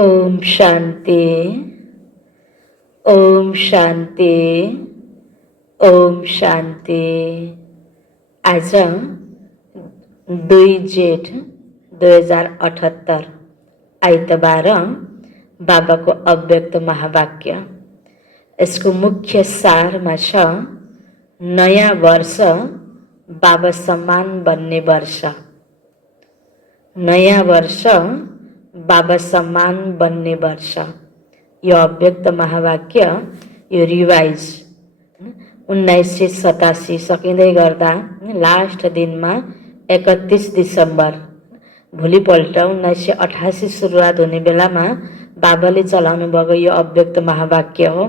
ओम शांति। ओम शांति। ओम शांति। आज 2 जेठ 2078 आइतबार बाबाको अव्यक्त महावाक्य। यसको मुख्य सारमा छ, नयाँ वर्ष बाबा समान बन्ने वर्ष। नयाँ वर्ष बाबा समान बन्ने वर्ष। यो अव्यक्त महावाक्य, यो रिवाइज 1987 सकिँदै गर्दा लास्ट दिनमा 31 डिसेम्बर भोलिपल्ट 1988 सुरुवात हुने बेलामा बाबाले चलाउनु भएको यो अव्यक्त महावाक्य हो।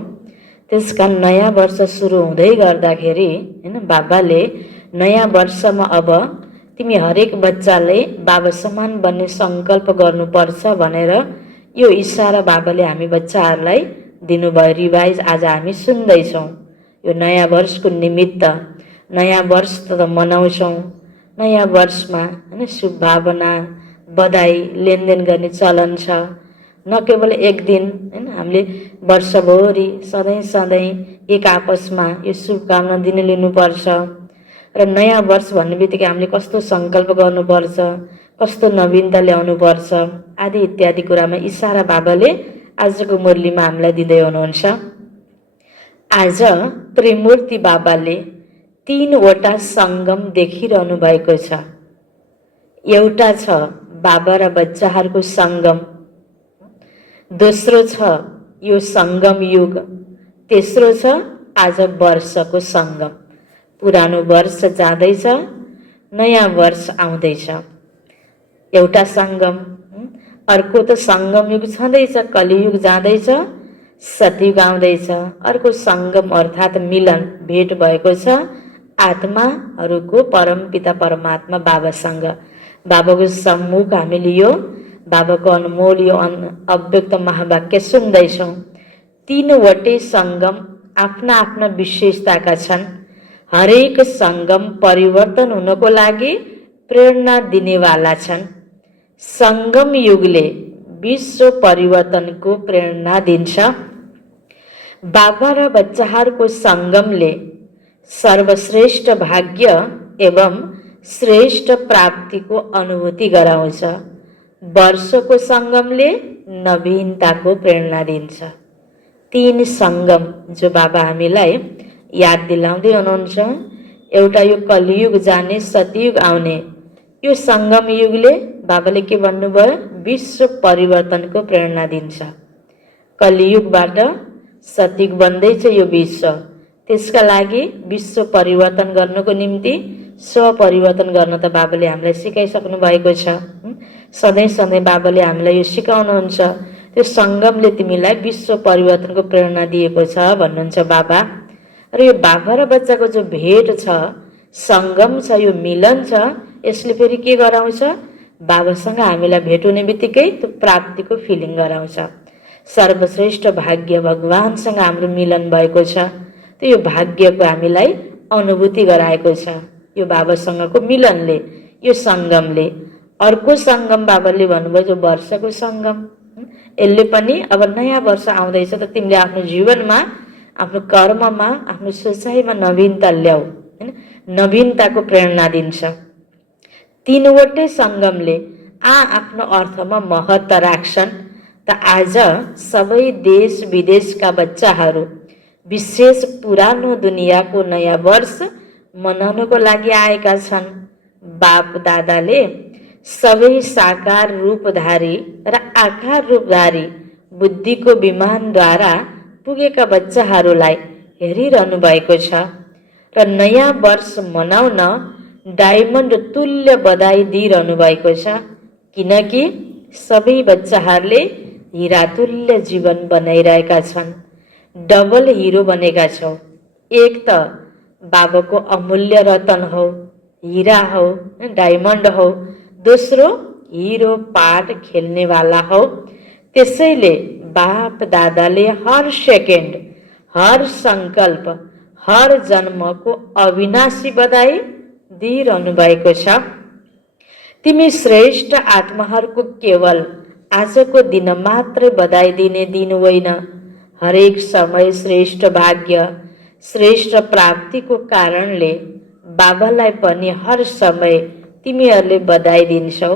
त्यसकारण नयाँ वर्ष सुरु हुँदै गर्दाखेरि बाबाले नयाँ वर्षमा अब तिमी हरेक बच्चाले बाबा समान बन्ने संकल्प गर्नुपर्छ भनेर यो इशारा बाबाले हामी बच्चाहरूलाई दिनुभयो। रिवाइज आज हामी सुन्दैछौँ। यो नयाँ वर्षको निमित्त नयाँ वर्ष त मनाउँछौँ। नयाँ वर्षमा शुभ भावना बधाई लेनदेन गर्ने चलन छ। न केवल एक दिन हामीले वर्षभरि सधैँ एक आपसमा यो शुभकामना दिन लिनुपर्छ। र नयाँ वर्ष भन्ने बित्तिकै हामीले कस्तो सङ्कल्प गर्नुपर्छ, कस्तो नवीनता ल्याउनुपर्छ आदि इत्यादि कुरामा इशारा बाबाले आजको मुरलीमा हामीलाई दिँदै हुनुहुन्छ। आज त्रिमूर्ति बाबाले 3वटा सङ्गम देखिरहनु भएको छ। एउटा छ बाबा र बच्चाहरूको सङ्गम, दोस्रो छ यो सङ्गम युग, तेस्रो छ आज वर्षको सङ्गम। पुरानो वर्ष जाँदैछ, नयाँ वर्ष आउँदैछ। एउटा सङ्गम, अर्को त सङ्गम युग छँदैछ, कलियुग जाँदैछ, सतयुग आउँदैछ। अर्को सङ्गम अर्थात् मिलन, भेट भएको छ आत्माहरूको परमपिता परमात्मा बाबासँग। बाबाको सम्मुख हामीले यो बाबाको अनमोल यो अव्यक्त महावाक्य सुन्दैछौँ। 3वटै सङ्गम आफ्ना आफ्ना विशेषताका छन्। हरेक सङ्गम परिवर्तन हुनको लागि प्रेरणा दिनेवाला छन्। सङ्गम युगले विश्व परिवर्तनको प्रेरणा दिन्छ। बाबा र बच्चाहरूको सङ्गमले सर्वश्रेष्ठ भाग्य एवं श्रेष्ठ प्राप्तिको अनुभूति गराउँछ। वर्षको सङ्गमले नवीनताको प्रेरणा दिन्छ। 3 सङ्गम जो बाबा हामीलाई याद दिलाउँदै हुनुहुन्छ। एउटा यो कलियुग जाने, सतयुग आउने, यो सङ्गम युगले बाबाले के भन्नुभयो, विश्व परिवर्तनको प्रेरणा दिन्छ। कलियुगबाट सतयुग बन्दैछ यो विश्व। त्यसका लागि विश्व परिवर्तन गर्नको निम्ति स्वपरिवर्तन गर्न त बाबाले हामीलाई सिकाइसक्नु भएको छ। सधैँ बाबाले हामीलाई यो सिकाउनुहुन्छ। त्यो सङ्गमले तिमीलाई विश्व परिवर्तनको प्रेरणा दिएको छ भन्नुहुन्छ बाबा। र यो बाबा र बच्चाको जो भेट छ, सङ्गम छ, यो मिलन छ, यसले फेरि के गराउँछ, बाबासँग हामीलाई भेट हुने बित्तिकै त्यो प्राप्तिको फिलिङ गराउँछ। सर्वश्रेष्ठ भाग्य भगवानसँग हाम्रो मिलन भएको छ। त्यो यो भाग्यको हामीलाई अनुभूति गराएको छ यो बाबासँगको मिलनले, यो सङ्गमले। अर्को सङ्गम बाबाले भन्नुभयो जो वर्षको सङ्गम, यसले पनि अब नयाँ वर्ष आउँदैछ त तिमीले आफ्नो जीवनमा, आफ्नो कर्ममा, आफ्नो सोचाइमा नवीनता ल्याऊ, नवीनताको प्रेरणा दिन्छ। 3वटै सङ्गमले आफ्नो अर्थमा महत्त्व राख्छन्। त आज सबै देश विदेशका बच्चाहरू विशेष पुरानो दुनियाँको नयाँ वर्ष मनाउनको लागि आएका छन्। बाप दादाले सबै साकार रूपधारी र आकार रूपधारी बुद्धिको विमानद्वारा पुगेका बच्चाहरूलाई हेरिरहनु भएको छ। र नयाँ वर्ष मनाउन डायमन्ड तुल्य बधाई दिइरहनु भएको छ। किनकि सबै बच्चाहरूले हिरा तुल्य जीवन बनाइरहेका छन्। डबल हिरो बनेका छौ। एक त बाबाको अमूल्य रतन हो, हिरा हो, डायमन्ड हो। दोस्रो हिरो पार्ट खेल्नेवाला हो। त्यसैले बाप दादाले हर सेकेन्ड, हर सङ्कल्प, हर जन्मको अविनाशी बधाई दिइरहनु भएको छ। तिमी श्रेष्ठ आत्माहरूको केवल आजको दिन मात्रै बधाई दिने दिन होइन, हरेक समय श्रेष्ठ भाग्य, श्रेष्ठ प्राप्तिको कारणले बाबालाई पनि हर समय तिमीहरूले बधाई दिन्छौ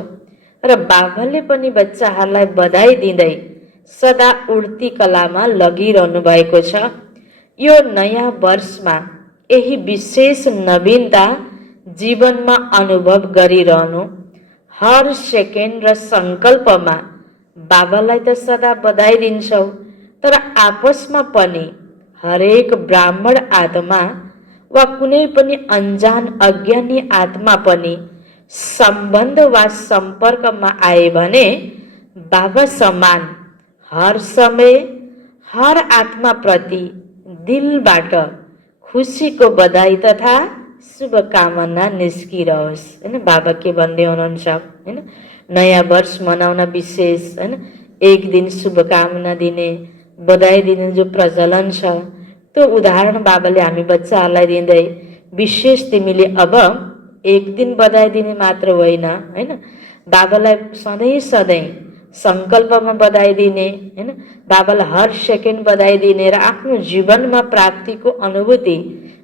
र बाबाले पनि बच्चाहरूलाई बधाई दिँदै सदा उड्ती कलामा लगिरहनु भएको छ। यो नयाँ वर्षमा यही विशेष नवीनता जीवनमा अनुभव गरिरहनु। हर सेकेन्ड र सङ्कल्पमा बाबालाई त सदा बधाई दिन्छौ, तर आपसमा पनि हरेक ब्राह्मण आत्मा वा कुनै पनि अन्जान अज्ञानी आत्मा पनि सम्बन्ध वा सम्पर्कमा आए भने बाबा समान हर समय हर आत्माप्रति दिलबाट खुसीको बधाई तथा शुभकामना निस्किरहोस्। होइन, बाबा के भन्दै हुनुहुन्छ, होइन, नयाँ वर्ष मनाउन विशेष, होइन, एक दिन शुभकामना दिने, बधाई दिने जो प्रचलन छ, त्यो उदाहरण बाबाले हामी बच्चाहरूलाई दिँदै विशेष तिमीले अब एक दिन बधाई दिने मात्र होइन, होइन, बाबालाई सधैँ सधैँ सङ्कल्पमा बधाई दिने, होइन, बाबालाई हर सेकेन्ड बधाई दिने र आफ्नो जीवनमा प्राप्तिको अनुभूति,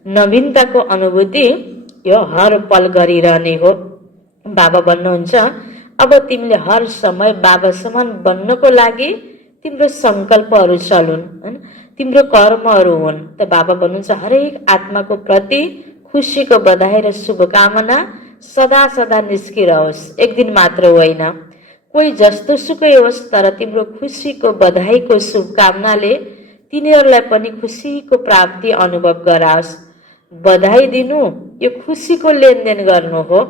नवीनताको अनुभूति यो हर पल गरिरहने हो। बाबा भन्नुहुन्छ अब तिमीले हर समय बाबा समान बन्नको लागि तिम्रो सङ्कल्पहरू चलुन्, होइन, तिम्रो कर्महरू हुन्। त बाबा भन्नुहुन्छ हरेक आत्माको प्रति खुसीको बधाई र शुभकामना सदा सदा निस्किरहोस्, एक दिन मात्र होइन। कोही जस्तो सुकै होस्, तर तिम्रो खुसीको बधाईको शुभकामनाले तिनीहरूलाई पनि खुसीको प्राप्ति अनुभव गराओस्। बधाई दिनु यो खुसीको लेनदेन गर्नु हो।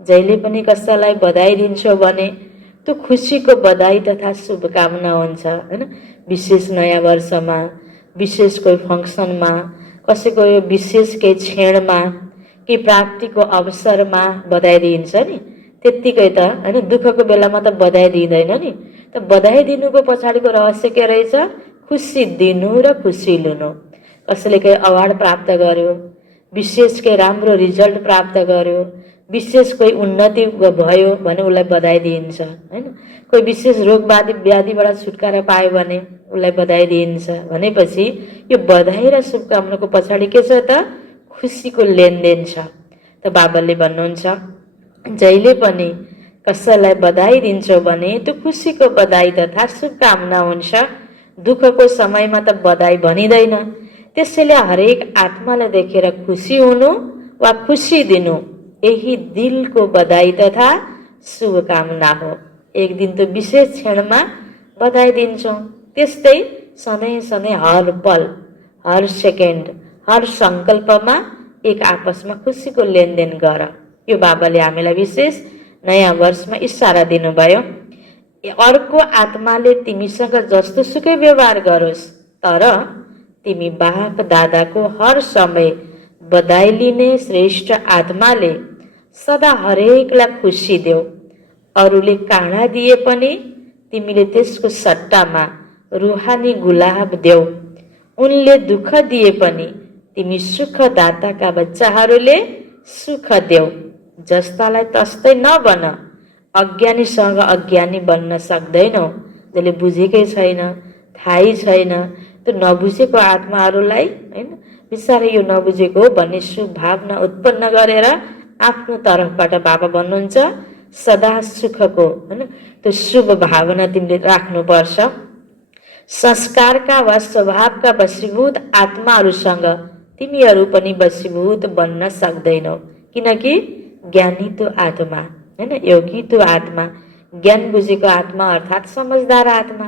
जहिले पनि कसैलाई बधाई दिन्छौ भने त्यो खुसीको बधाई तथा शुभकामना हुन्छ, होइन। विशेष नयाँ वर्षमा, विशेष कोही फङ्सनमा, कसैको यो विशेष केही क्षणमा, केही प्राप्तिको अवसरमा बधाई दिइन्छ नि, त्यत्तिकै त होइन। दुःखको बेलामा त बधाई दिँदैन नि। त बधाई दिनुको पछाडिको रहस्य के रहेछ? खुसी दिनु र खुसी लिनु। कसैले केही अवार्ड प्राप्त गर्यो, विशेष केही राम्रो रिजल्ट प्राप्त गर्यो, विशेष कोही उन्नति भयो भने उसलाई बधाई दिइन्छ, होइन। कोही विशेष रोग व्याधिबाट छुटकारा पायो भने उसलाई बधाई दिइन्छ। भनेपछि यो बधाई र शुभकामनाको पछाडि के छ त? खुसीको लेनदेन छ। त बाबाले भन्नुहुन्छ जहिले पनि कसैलाई बधाई दिन्छौ भने त्यो खुसीको बधाई तथा शुभकामना हुन्छ। दुःखको समयमा त बधाई भनिँदैन। त्यसैले हरेक आत्मालाई देखेर खुसी हुनु वा खुसी दिनु यही दिलको बधाई तथा शुभकामना हो। एक दिन त्यो विशेष क्षणमा बधाई दिन्छौँ, त्यस्तै सधैँ सधैँ हर पल, हर सेकेन्ड, हर सङ्कल्पमा एक आपसमा खुसीको लेनदेन गर। यो बाबाले हामीलाई विशेष नयाँ वर्षमा इसारा दिनुभयो। अर्को आत्माले तिमीसँग जस्तो सुकै व्यवहार गरोस्, तर तिमी बाप दादाको हर समय बधाई लिने श्रेष्ठ आत्माले सदा हरेकलाई खुसी देऊ। अरूले काँडा दिए पनि तिमीले त्यसको सट्टामा रुहानी गुलाब देऊ। उनले दुःख दिए पनि तिमी सुखदाताका बच्चाहरूले सुख देऊ। जस्तालाई तस्तै नबन। अज्ञानीसँग अज्ञानी बन्न सक्दैनौ। जसले बुझेकै छैन, थाहै छैन, त्यो नबुझेको आत्माहरूलाई, होइन, बिस्तारै यो नबुझेको हो भन्ने शुभ भावना उत्पन्न गरेर आफ्नो तर्फबाट बाबा भन्नुहुन्छ सदा सुखको, होइन, त्यो शुभ भावना तिमीले राख्नुपर्छ। संस्कारका वा स्वभावका वशीभूत आत्माहरूसँग तिमीहरू पनि वशीभूत बन्न सक्दैनौ, किनकि ज्ञानी त्यो आत्मा, होइन, योगी त्यो आत्मा, ज्ञान बुझेको आत्मा अर्थात् समझदार आत्मा।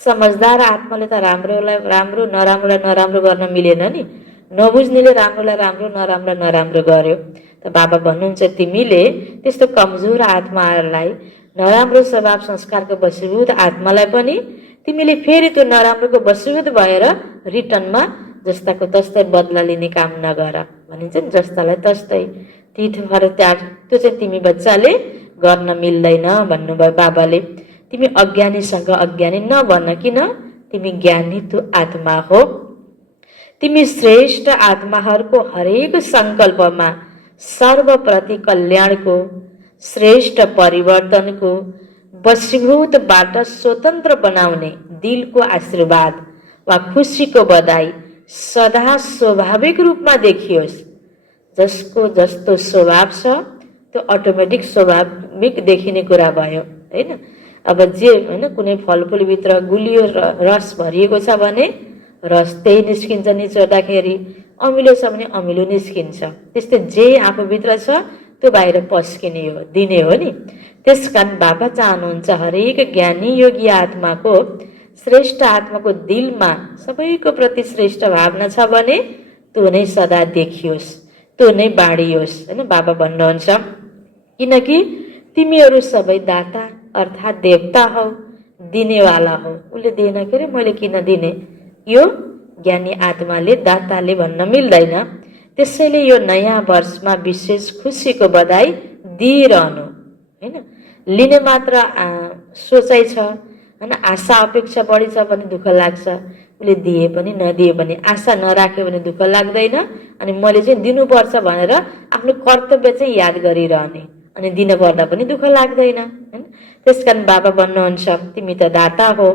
समझदार आत्माले त राम्रोलाई राम्रो, नराम्रोलाई नराम्रो गर्न मिलेन नि। नबुझ्नेले राम्रोलाई राम्रो, नराम्रो नराम्रो गर्यो। त बाबा भन्नुहुन्छ तिमीले त्यस्तो कमजोर आत्माहरूलाई, नराम्रो स्वभाव संस्कारको वशीभूत आत्मालाई पनि तिमीले फेरि त्यो नराम्रोको वशीभूत भएर रिटर्नमा जस्ताको तस्तै बदला लिने काम नगर। भनिन्छ नि जस्तालाई तस्तै, तिठ भएर त्याग, त्यो चाहिँ तिमी बच्चाले गर्न मिल्दैन भन्नुभयो बाबाले। तिमी अज्ञानीसँग अज्ञानी नबन, किन? तिमी ज्ञानी त्यो आत्मा हो। तिमी श्रेष्ठ आत्माहरूको हरेक सङ्कल्पमा सर्वप्रति कल्याणको, श्रेष्ठ परिवर्तनको, वशीभूतबाट स्वतन्त्र बनाउने दिलको आशीर्वाद वा खुसीको बधाई सदा स्वाभाविक रूपमा देखियोस्। जसको जस्तो स्वभाव छ त्यो अटोमेटिक स्वाभाविक देखिने कुरा भयो हैन। अब जे हैन कुनै फलफुलभित्र गुलियो रस भरिएको छ भने रस त्यही निस्किन्छ, निचोर्दाखेरि अमिलो छ भने अमिलो निस्किन्छ। त्यस्तै जे आफूभित्र छ त्यो बाहिर पस्किने हो, दिने हो नि। त्यसकारण बाबा चाहनुहुन्छ हरेक ज्ञानी योगी आत्माको, श्रेष्ठ आत्माको दिलमा सबैको प्रति श्रेष्ठ भावना छ भने त्यो नै सदा देखियोस्, त्यो नै बाँडियोस् हैन। बाबा भन्नुहुन्छ किनकि तिमीहरू सबै दाता अर्थात् देवता हौ, दिनेवाला हौ। उसले दिएन के अरे मैले किन दिने, यो ज्ञानी आत्माले दाताले भन्न मिल्दैन। त्यसैले यो नयाँ वर्षमा विशेष खुसीको बधाई दिइरहनु हैन। लिने मात्र सोचाइ छ हैन, आशा अपेक्षा बढी छ भने दुःख लाग्छ। उसले दिए पनि नदिए पनि आशा नराख्यो भने दुःख लाग्दैन। अनि मैले चाहिँ दिनुपर्छ भनेर आफ्नो कर्तव्य चाहिँ याद गरिरहने, अनि दिन पर्दा पनि दुःख लाग्दैन हैन। त्यसकारण बाबा भन्नुहुन्छ तिमी त दाता हो,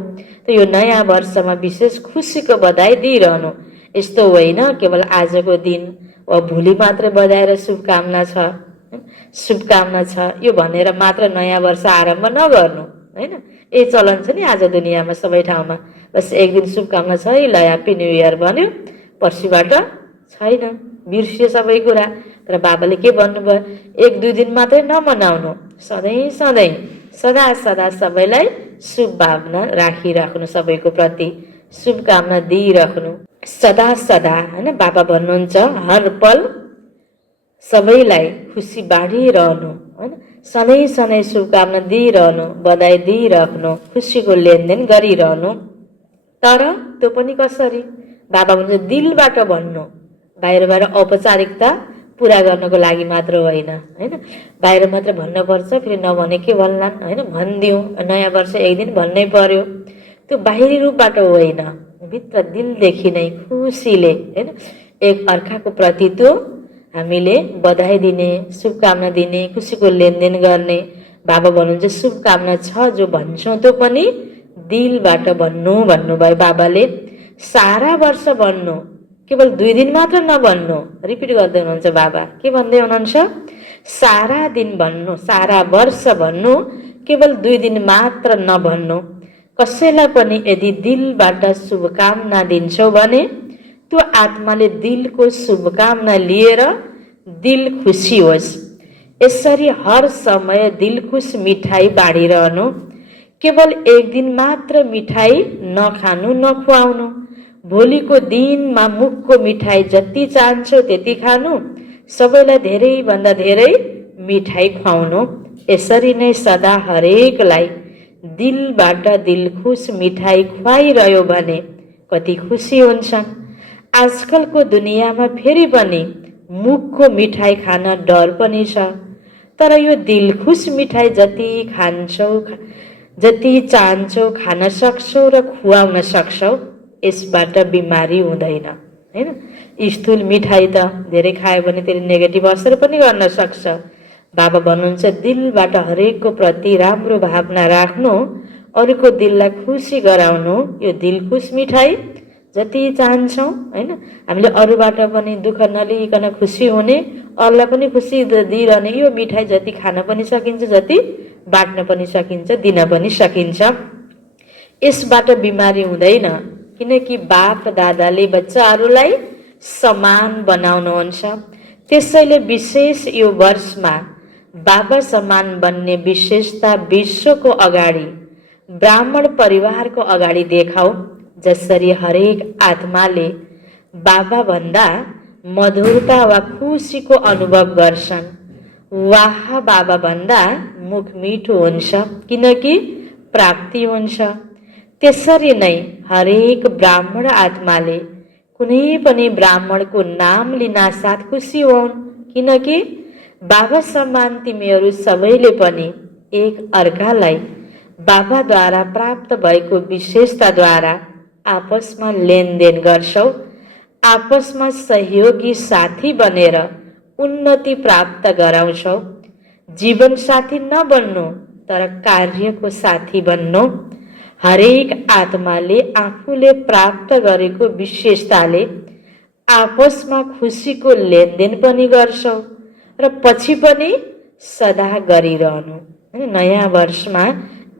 त यो नयाँ वर्षमा विशेष खुसीको बधाई दिइरहनु। यस्तो होइन केवल आजको दिन वा भोलि मात्रै बधाएर शुभकामना छ, शुभकामना छ यो भनेर मात्र नयाँ वर्ष आरम्भ नगर्नु हैन। यही चलन छ नि आज दुनियाँमा सबै ठाउँमा। बस एक दिन शुभकामना छ है, ल ह्याप्पी न्यू इयर भन्यो, पर्सिबाट छैन, बिर्सियो सबै कुरा। तर बाबाले के भन्नुभयो, एक दुई दिन मात्रै नमनाउनु, सधैँ सधैँ सदा सदा सबैलाई शुभ भावना राखिराख्नु, सबैको प्रति शुभकामना दिइराख्नु सदा सदा हैन। बाबा भन्नुहुन्छ हर पल सबैलाई खुसी बाँडिरहनु हैन, सधैँ सधैँ शुभकामना दिइरहनु, बधाई दिइराख्नु, खुसीको लेनदेन गरिरहनु। तर त्यो पनि कसरी, बाबा भन्छ दिलबाट भन्नु, बाहिर बाहिर औपचारिकता पुरा गर्नको लागि मात्र होइन हैन। बाहिर मात्र भन्नुपर्छ, फेरि नभने के भन्लान् हैन, भनिदिउँ नयाँ वर्ष एक दिन भन्नै पर्यो, त्यो बाहिरी रूपबाट होइन, भित्र दिलदेखि नै खुसीले हैन एक अर्काको प्रति त्यो हामीले बधाई दिने, शुभकामना दिने, खुसीको लेनदेन गर्ने। बाबा भन्नुहुन्छ शुभकामना छ जो भन्छौँ त्यो पनि दिलबाट भन्नु भन्नुभयो बाबाले। सारा वर्ष भन्नु, केवल 2 दिन मात्र नभन्नु। रिपिट गर्दै हुनुहुन्छ बाबा, के भन्दै हुनुहुन्छ, सारा दिन भन्नु, सारा वर्ष भन्नु, केवल 2 दिन मात्र नभन्नु। कसैलाई पनि यदि दिलबाट शुभकामना दिन्छौ भने त्यो आत्माले दिलको शुभकामना लिएर दिल खुसी होस्। यसरी हर समय दिल खुस मिठाई बाँडिरहनु, केवल एक दिन मात्र मिठाई नखानु नखुवाउनु। भोलिको दिनमा मुखको मिठाई जति चाहन्छौ त्यति खानु, सबैलाई धेरैभन्दा धेरै मिठाई खुवाउनु। यसरी नै सदा हरेकलाई दिलबाट दिलखुस मिठाई खुवाइरह्यो भने कति खुसी हुन्छन्। आजकलको दुनियाँमा फेरि पनि मुखको मिठाई खान डर पनि छ, तर यो दिलखुस मिठाई जति खान्छौ, जति चाहन्छौ खान सक्छौ र खुवाउन सक्छौ, यसबाट बिमारी हुँदैन हैन। स्थूल मिठाई त धेरै खायो भने त्यसले नेगेटिभ असर पनि गर्न सक्छ। बाबा भन्नुहुन्छ दिलबाट हरेकको प्रति राम्रो भावना राख्नु, अरूको दिललाई खुसी गराउनु। यो दिलखुस मिठाई जति चाहन्छौँ हैन, हामीले अरूबाट पनि दुःख नलिकन खुसी हुने, अरूलाई पनि खुसी दिइरहने यो मिठाई जति खान पनि सकिन्छ, जति बाँड्न पनि सकिन्छ, दिन पनि सकिन्छ। यसबाट बिमारी हुँदैन, किनकि बाप दादाले बच्चाहरूलाई समान बनाउनुहुन्छ। त्यसैले विशेष यो वर्षमा बाबा समान बन्ने विशेषता विश्वको अगाडि, ब्राह्मण परिवारको अगाडि देखाऊ। जसरी हरेक आत्माले बाबा भन्दा मधुरता वा खुसीको अनुभव गर्छन्। वाह बाबा भन्दा मुख मिठो हुन्छ, किनकि प्राप्ति हुन्छ। त्यसरी नै हरेक ब्राह्मण आत्माले कुनै पनि ब्राह्मणको नाम लिनासाथ खुसी हुन्, किनकि बाबा समान तिमीहरू सबैले पनि एक अर्कालाई बाबाद्वारा प्राप्त भएको विशेषताद्वारा आपसमा लेनदेन गर्छौ। आपसमा सहयोगी साथी बनेर उन्नति प्राप्त गराउँछौ। जीवन साथी नबन्नु, तर कार्यको साथी बन्नु। हरेक आत्माले आफूले प्राप्त गरेको विशेषताले आपसमा खुसीको लेनदेन पनि गर्छौ र पछि पनि सदा गरिरहनु। नयाँ वर्षमा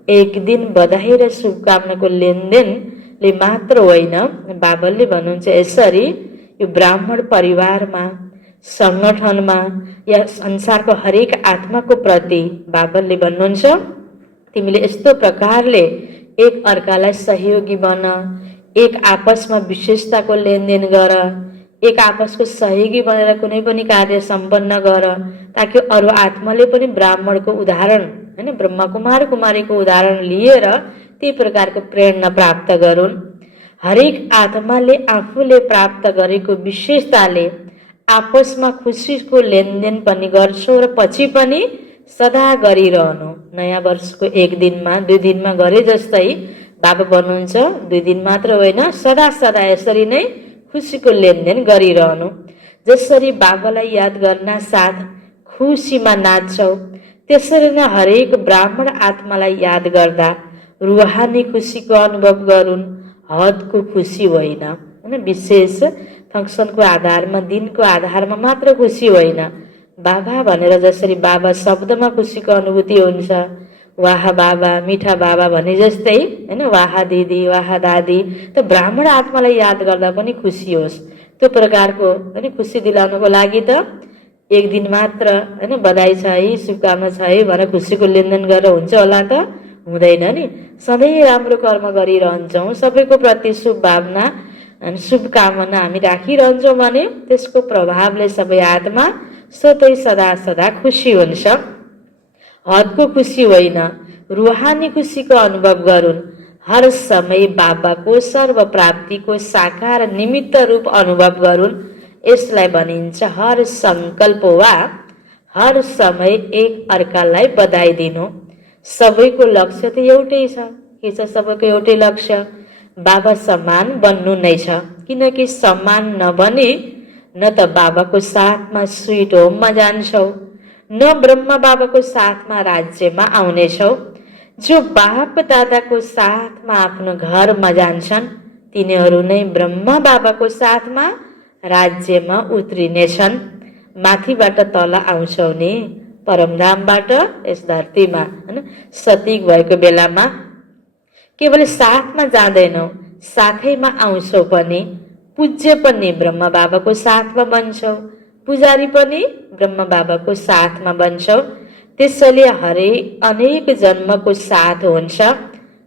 एक दिन बधाई र शुभकामनाको लेनदेनले मात्र होइन, बाबलले भन्नुहुन्छ यसरी यो ब्राह्मण परिवारमा, सङ्गठनमा या संसारको हरेक आत्माको प्रति बाबलले भन्नुहुन्छ तिमीले यस्तो प्रकारले एक अर्कालाई सहयोगी बन, एक आपसमा विशेषताको लेनदेन गर, एक आपसको सहयोगी बनेर कुनै पनि कार्य सम्पन्न गर, ताकि अरू आत्माले पनि ब्राह्मणको उदाहरण हैन, ब्रह्मकुमार कुमारीको उदाहरण लिएर त्यही प्रकारको प्रेरणा प्राप्त गरून्। हरेक आत्माले आफूले प्राप्त गरेको विशेषताले आपसमा खुसीको लेनदेन पनि गर्छौ र पछि पनि सदा गरिरहनु। नयाँ वर्षको एक दिनमा, 2 दिनमा गरे जस्तै बाबा भन्नुहुन्छ 2 दिन मात्र होइन, सदा सदा यसरी नै खुसीको लेनदेन गरिरहनु। जसरी बाबालाई याद गर्न साथ खुसीमा नाच्छौ, त्यसरी नै हरेक ब्राह्मण आत्मालाई याद गर्दा रुहानी खुसीको अनुभव गरून्, हदको खुसी होइन। विशेष फङ्सनको आधारमा, दिनको आधारमा मात्र खुसी होइन। बाबा भनेर जसरी बाबा शब्दमा खुसीको अनुभूति हुन्छ, वाह बाबा, मिठा बाबा भने जस्तै हैन, वाह दिदी, वाह दादी, त ब्राह्मण आत्मालाई याद गर्दा पनि खुसी होस्। त्यो प्रकारको हैन खुसी दिलाउनको लागि त एक दिन मात्र हैन बधाई छ है, शुभकामना छ है भनेर खुसीको लेनदेन गरेर हुन्छ होला त? हुँदैन नि। सधैँ राम्रो कर्म गरिरहन्छौँ, सबैको प्रति शुभ भावना अनि शुभकामना हामी राखिरहन्छौँ भने त्यसको प्रभावले सबै आत्मा स्वतै सदा सदा खुसी हुन्छ। हदको खुसी होइन, रुहानी खुसीको अनुभव गरून्। हर समय बाबाको सर्वप्राप्तिको साकार निमित्त रूप अनुभव गरून्। यसलाई भनिन्छ हर सङ्कल्प वा हर समय एक अर्कालाई बधाई दिनु। सबैको लक्ष्य त एउटै छ। के छ सबैको एउटै लक्ष्य? बाबा समान बन्नु नै छ। किनकि समान नबनी न त बाबाको साथमा स्वीट होममा जान्छौ, न ब्रह्मा बाबाको साथमा राज्यमा आउनेछौ। जो बाप दादाको साथमा आफ्नो घरमा जान्छन् तिनीहरू नै ब्रह्मा बाबाको साथमा राज्यमा उत्रिनेछन्। माथिबाट तल आउँछौ नि, परमधामबाट यस धरतीमा हैन, सतीक भएको बेलामा केवल साथमा जाँदैनौ, साथैमा आउँछौ पनि। पूज्य पनि ब्रह्मा बाबाको साथमा बन्छौ, पुजारी पनि ब्रह्मा बाबाको साथमा बन्छौ। त्यसैले अनेक जन्मको साथ हुन्छ,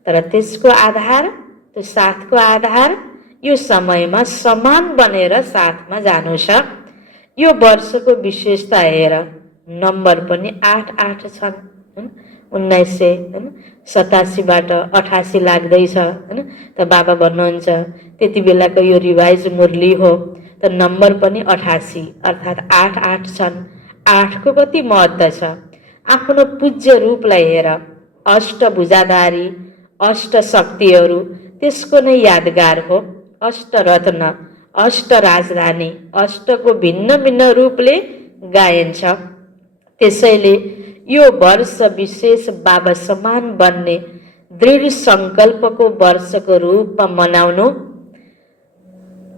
तर त्यसको आधार, त्यो साथको आधार यो समयमा समान बनेर साथमा जानु छ। यो वर्षको विशेषता हेर, नम्बर पनि 8 छन्। 1987बाट 88 लाग्दैछ हैन। त बाबा भन्नुहुन्छ त्यति बेलाको यो रिवाइज मुरली हो, त नम्बर पनि 88 अर्थात् 8 छन्। 8को कति महत्त्व छ? आफ्नो पूज्य रूपलाई हेर, अष्टभुजाधारी, अष्ट शक्तिहरू त्यसको नै यादगार हो। अष्टरत्न, अष्ट राजधानी, अष्टको भिन्न भिन्न रूपले गाइन्छ। त्यसैले यो वर्ष विशेष बाबा समान बन्ने दृढ सङ्कल्पको वर्षको रूपमा मनाउनु।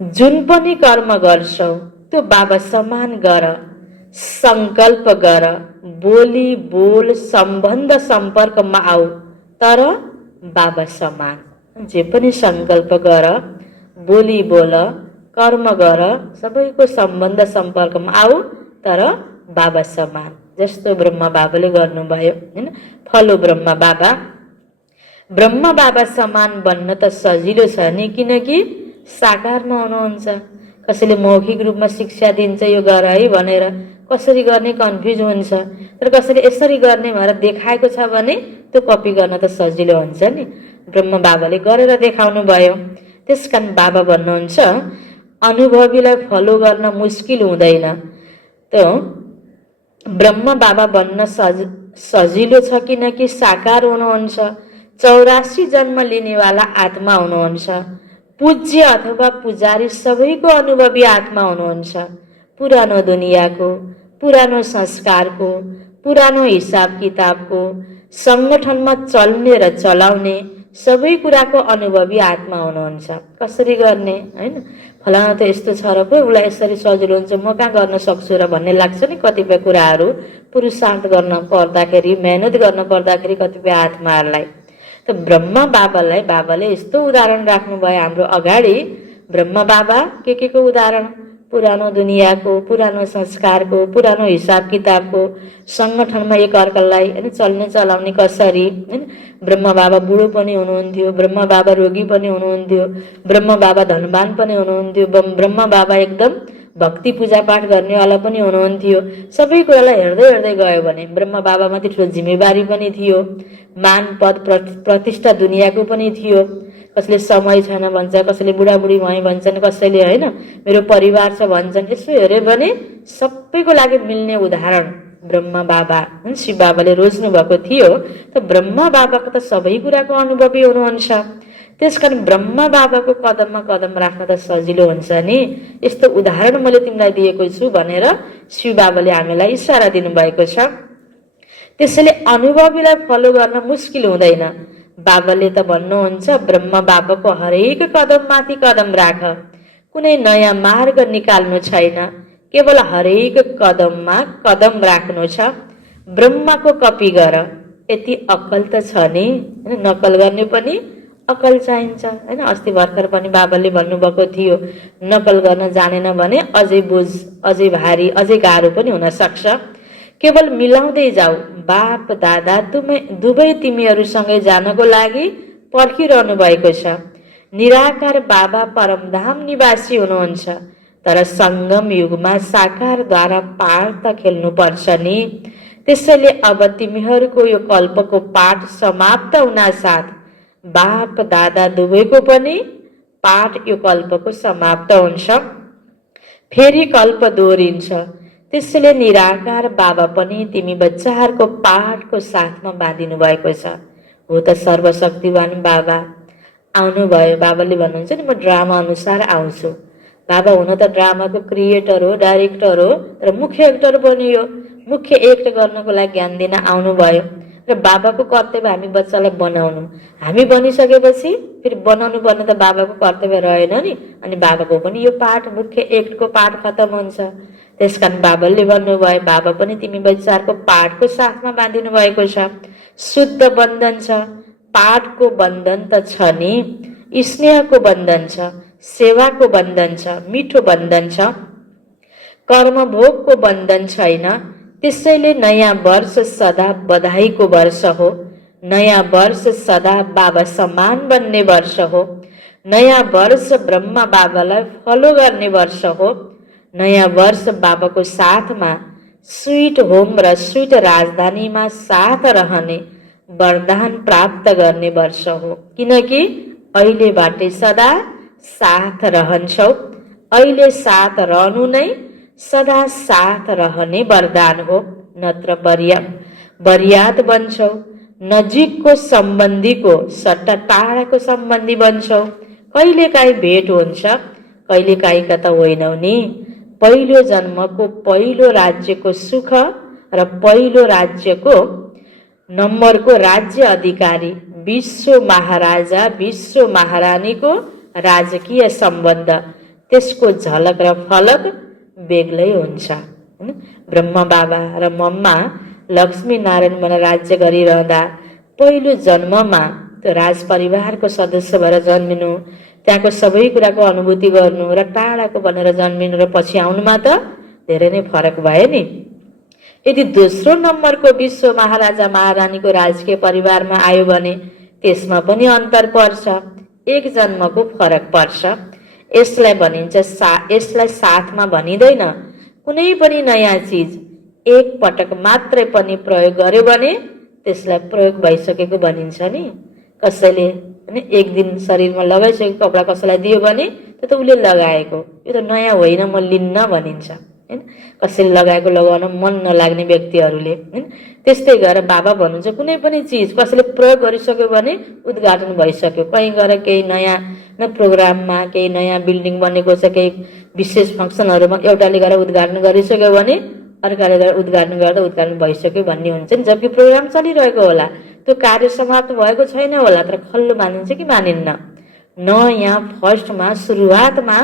जुन पनि कर्म गर्छौ त्यो बाबा समान गर, सङ्कल्प गर, बोली बोल सम्बन्ध सम्पर्कमा आऊ, तर बाबा समान। जे पनि सङ्कल्प गर, बोली बोल, कर्म गर, सबैको सम्बन्ध सम्पर्कमा आऊ, तर बाबा समान। जस्तो ब्रह्मा बाबाले गर्नुभयो हैन, फलो ब्रह्मा बाबा। ब्रह्मा बाबा समान बन्न त सजिलो छ नि, किनकि साकारमा हुनुहुन्छ। कसैले मौखिक रूपमा शिक्षा दिन्छ यो गर है भनेर, कसरी गर्ने कन्फ्युज हुन्छ। तर कसैले यसरी गर्ने भनेर देखाएको छ भने त्यो कपी गर्न त सजिलो हुन्छ नि। ब्रह्मा बाबाले गरेर देखाउनु भयो। त्यसकारण बाबा भन्नुहुन्छ अनुभवीलाई फलो गर्न मुस्किल हुँदैन। त ब्रह्मा बाबा बन्न सजिलो छ, किनकि साकार हुनुहुन्छ। 84 जन्म लिनेवाला आत्मा हुनुहुन्छ। पूज्य अथवा पुजारी सबैको अनुभवी आत्मा हुनुहुन्छ। पुरानो दुनियाँको, पुरानो संस्कारको, पुरानो हिसाब किताबको, सङ्गठनमा चल्ने र चलाउने सबै कुराको अनुभवी आत्मा हुनुहुन्छ। कसरी गर्ने हैन, फलाना त यस्तो छ र पो उसलाई यसरी सजिलो हुन्छ, म कहाँ गर्न सक्छु र भन्ने लाग्छ नि कतिपय कुराहरू। पुरुषार्थ गर्न पर्दाखेरि, मेहनत गर्न पर्दाखेरि कतिपय आत्माहरूलाई। त ब्रह्मा बाबालाई बाबाले यस्तो उदाहरण राख्नुभयो हाम्रो अगाडि। ब्रह्मा बाबा के को उदाहरण? पुरानो दुनियाँको, पुरानो संस्कारको, पुरानो हिसाब किताबको, सङ्गठनमा एकअर्कालाई हैन चल्ने चलाउने कसरी हैन। ब्रह्मा बाबा बुढो पनि हुनुहुन्थ्यो, ब्रह्मा बाबा रोगी पनि हुनुहुन्थ्यो, ब्रह्मा बाबा धनवान पनि हुनुहुन्थ्यो, ब्रह्मा बाबा एकदम भक्ति पूजापाठ गर्नेवाला पनि हुनुहुन्थ्यो। सबै कुरालाई हेर्दै हेर्दै गयो भने ब्रह्मा बाबामा ठुलो जिम्मेवारी पनि थियो, मान पद प्रतिष्ठा दुनियाँको पनि थियो। कसैले समय छैन भन्छ, कसैले बुढाबुढी भए भन्छन्, कसैले होइन मेरो परिवार छ भन्छन्। यसो हेऱ्यो भने सबैको लागि मिल्ने उदाहरण ब्रह्मा बाबा शिव बाबाले रोज्नु भएको थियो। त ब्रह्मा बाबाको त सबै कुराको अनुभवी हुनुहुन्छ। त्यसकारण ब्रह्मा बाबाको कदममा कदम राख्न त सजिलो हुन्छ नि। यस्तो उदाहरण मैले तिमीलाई दिएको छु भनेर शिव बाबाले हामीलाई इसारा दिनुभएको छ। त्यसैले अनुभवीलाई फलो गर्न मुस्किल हुँदैन। बाबाले त भन्नुहुन्छ ब्रह्मा बाबाको हरेक कदममाथि कदम राख, कुनै नयाँ मार्ग निकाल्नु छैन, केवल हरेक कदममा कदम राख्नु छ। ब्रह्माको कपी गर, यति अक्कल त छ नि, नक्कल गर्ने पनि अक्कल चाहिन्छ हैन। अस्ति भर्खर पनि बाबाले भन्नुभएको थियो नक्कल गर्न जानेन भने अझै बोझ, अझै भारी, अझै गाह्रो पनि हुन सक्छ। केवल मिलाउँदै जाऊ। बाप दादा दुवै तिमीहरूसँगै जानको लागि पर्खिरहनु भएको छ। निराकार बाबा परमधाम निवासी हुनुहुन्छ, तर सङ्गम युगमा साकारद्वारा पाठ त खेल्नुपर्छ नि। त्यसैले अब तिमीहरूको यो कल्पको पाठ समाप्त हुनासाथ बाप दादा दुवैको पनि पाठ यो कल्पको समाप्त हुन्छ, फेरि कल्प दोहोरिन्छ। त्यसैले निराकार बाबा पनि तिमी बच्चाहरूको पाठको साथमा बाँधिनु भएको छ। हो त सर्वशक्तिवान बाबा आउनुभयो। बाबाले भन्नुहुन्छ नि म ड्रामा अनुसार आउँछु। बाबा हुन त ड्रामाको क्रिएटर हो, डाइरेक्टर हो, तर मुख्य एक्टर पनि हो। मुख्य एक्ट गर्नको लागि ज्ञान दिन आउनुभयो। र बाबाको कर्तव्य हामी बच्चालाई बनाउनु। हामी बनिसकेपछि फेरि बनाउनु पर्ने त बाबाको कर्तव्य रहेन नि। अनि बाबाको पनि यो पाठ, मुख्य एक्टको पाठ खतम हुन्छ। त्यसकारण बाबाले भन्नुभयो बाबा पनि तिमी बच्चाहरूको पाठको साथमा बाँधिनु भएको छ। शुद्ध बन्धन छ, पाठको बन्धन त छ नि, स्नेहको बन्धन छ, सेवाको बन्धन छ, मिठो बन्धन छ, कर्मभोगको बन्धन छैन। त्यसैले नयाँ वर्ष सदा बधाईको वर्ष हो। नयाँ वर्ष सदा बाबा समान बन्ने वर्ष हो। नयाँ वर्ष ब्रह्मा बाबालाई फलो गर्ने वर्ष हो। नयाँ वर्ष बाबाको साथमा स्वीट होम र स्वीट राजधानीमा साथ रहने वरदान प्राप्त गर्ने वर्ष हो। किनकि अहिलेबाटै सदा साथ रहन्छौ। अहिले साथ रहनु नै सदा साथ रहने वरदान हो, नत्र बर्याद बन्छौ। नजिकको सम्बन्धीको सट्टा टाढाको सम्बन्धी बन्छौ। कहिलेकाहीँ भेट हुन्छ, कहिलेकाहीँ त होइनौ नि। पहिलो जन्मको पहिलो राज्यको सुख र पहिलो राज्यको नम्बरको राज्य अधिकारी विश्व महाराजा विश्व महारानीको राजकीय सम्बन्ध, त्यसको झलक र फलक बेग्लै हुन्छ। ब्रह्मा बाबा र मम्मा लक्ष्मी नारायण मन राज्य गरिरहँदा पहिलो जन्ममा त्यो राजपरिवारको सदस्य भएर जन्मिनु, त्यहाँको सबै कुराको अनुभूति गर्नु र टाढाको बनेर जन्मिनु र पछि आउनुमा त धेरै नै फरक भयो नि। यदि दोस्रो नम्बरको विश्व महाराजा महारानीको राजकीय परिवारमा आयो भने त्यसमा पनि अन्तर पर्छ, एक जन्मको फरक पर्छ। यसलाई भनिन्छ यसलाई साथमा भनिँदैन। कुनै पनि नयाँ चिज एक पटक मात्रै पनि प्रयोग गर्यो भने त्यसलाई प्रयोग भइसकेको भनिन्छ नि। कसैले एक दिन शरीरमा लगाइसकेको कपडा कसैलाई दियो भने त्यो त उसले लगाएको, यो त नयाँ होइन म लिन्न भनिन्छ हैन। कसैले लगाएको लगाउन मन नलाग्ने व्यक्तिहरूले हैन। त्यस्तै गरेर बाबा भन्नुहुन्छ कुनै पनि चिज कसैले प्रयोग गरिसक्यो भने उद्घाटन भइसक्यो। कहीँ गएर केही नयाँ प्रोग्राममा केही नयाँ बिल्डिङ बनेको छ, केही विशेष फङ्सनहरूमा एउटाले गएर उद्घाटन गरिसक्यो भने अर्काले उद्घाटन गर्दा उद्घाटन भइसक्यो भन्ने हुन्छ नि, जबकि प्रोग्राम चलिरहेको होला, त्यो कार्य समाप्त भएको छैन होला, तर खल्लो मानिन्छ कि मानिन्न? न यहाँ फर्स्टमा सुरुवातमा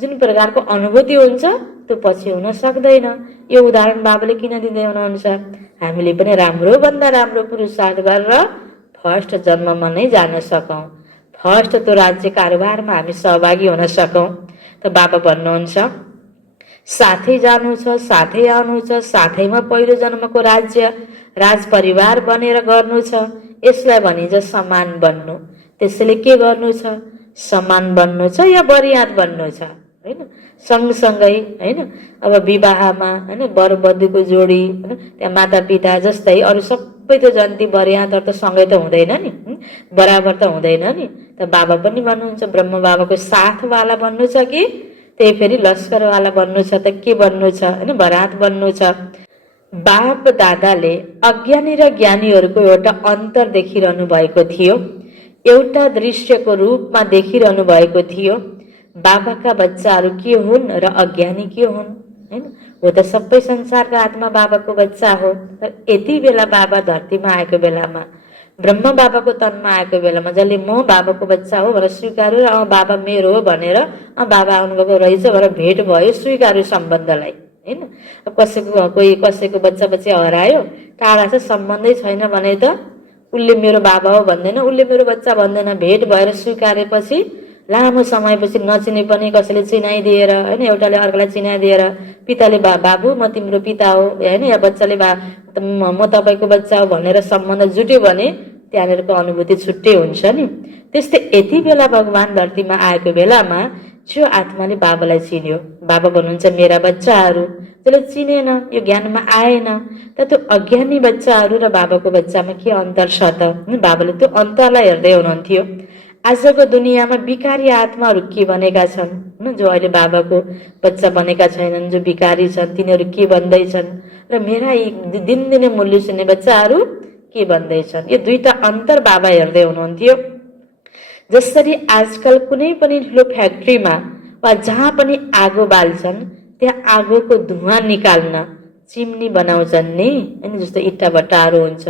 जुन प्रकारको अनुभूति हुन्छ त्यो पछि हुन सक्दैन। यो उदाहरण बाबाले किन दिँदै हुनुहुन्छ? हामीले पनि राम्रो भन्दा राम्रो पुरुषार्थ गरेर फर्स्ट जन्ममा नै जान सकौँ, फर्स्ट त्यो राज्य कारोबारमा हामी सहभागी हुन सकौँ। त बाबा भन्नुहुन्छ साथै जानु छ, साथै आउनु छ, साथैमा पहिलो जन्मको राज्य राज परिवार बनेर गर्नु छ। यसलाई भनिन्छ समान बन्नु। त्यसैले के गर्नु छ? समान बन्नु छ या बरियात बन्नु छ, होइन? सँगसँगै, होइन? अब विवाहमा, होइन, वर वधुको जोडी, होइन, त्यहाँ माता पिता जस्तै अरू सबै त्यो जन्ती बरियातहरू त सँगै त हुँदैन नि, बराबर त हुँदैन नि। त बाबा पनि भन्नुहुन्छ ब्रह्म बाबाको साथवाला बन्नु छ कि त्यही फेरि लस्करवाला बन्नु छ? त के बन्नु छ, होइन? बरात बन्नु छ। बाप दादाले अज्ञानी र ज्ञानीहरूको एउटा अन्तर देखिरहनु भएको थियो, एउटा दृश्यको रूपमा देखिरहनु भएको थियो। बाबाका बच्चाहरू के हुन् र अज्ञानी के हुन्, होइन? हो त सबै संसारका आत्मा बाबाको बच्चा हो, तर यति बेला बाबा धरतीमा आएको बेलामा, ब्रह्म बाबाको तनमा आएको बेलामा जसले म बाबाको बच्चा हो भनेर स्वीकार्यो र बाबा मेरो हो भनेर बाबा आउनुभएको रहेछ भनेर भेट भयो, स्वीकार्यो सम्बन्धलाई, होइन? कसैको कोही कसैको बच्चा बच्चा हरायो, टाढा छ, सम्बन्धै छैन भने त उसले मेरो बाबा हो भन्दैन, उसले मेरो बच्चा भन्दैन। भेट भएर स्वीकारेपछि लामो समयपछि नचिने पनि कसैले चिनाइदिएर, होइन, एउटाले अर्कालाई चिनाइदिएर पिताले बाबु म तिम्रो पिता हो, होइन, या बच्चाले म तपाईँको बच्चा हो भनेर सम्बन्ध जुट्यो भने त्यहाँनिरको अनुभूति छुट्टै हुन्छ नि। त्यस्तै यति बेला भगवान धरतीमा आएको बेलामा जो आत्माले बाबालाई चिन्यो, बाबा भन्नुहुन्छ मेरा बच्चाहरू, जसले चिनेन, यो ज्ञानमा आएन, त त्यो अज्ञानी बच्चाहरू र बाबाको बच्चामा के अन्तर छ त? बाबाले त्यो अन्तरलाई हेर्दै हुनुहुन्थ्यो। आजको दुनियाँमा विकारी आत्माहरू के बनेका छन्, जो अहिले बाबाको बच्चा बनेका छैनन्, जो विकारी छन्, तिनीहरू के भन्दैछन् र मेरा यी दिनदिनै मूल्य सुन्ने बच्चाहरू के भन्दैछन्? यो दुईटा अन्तर बाबा हेर्दै हुनुहुन्थ्यो। जसरी आजकल कुनै पनि ठुलो फ्याक्ट्रीमा वा जहाँ पनि आगो बाल्छन् त्यहाँ आगोको धुवाँ निकाल्न चिम्नी बनाउँछन् नि, होइन? जस्तो इट्टा भट्टाहरू हुन्छ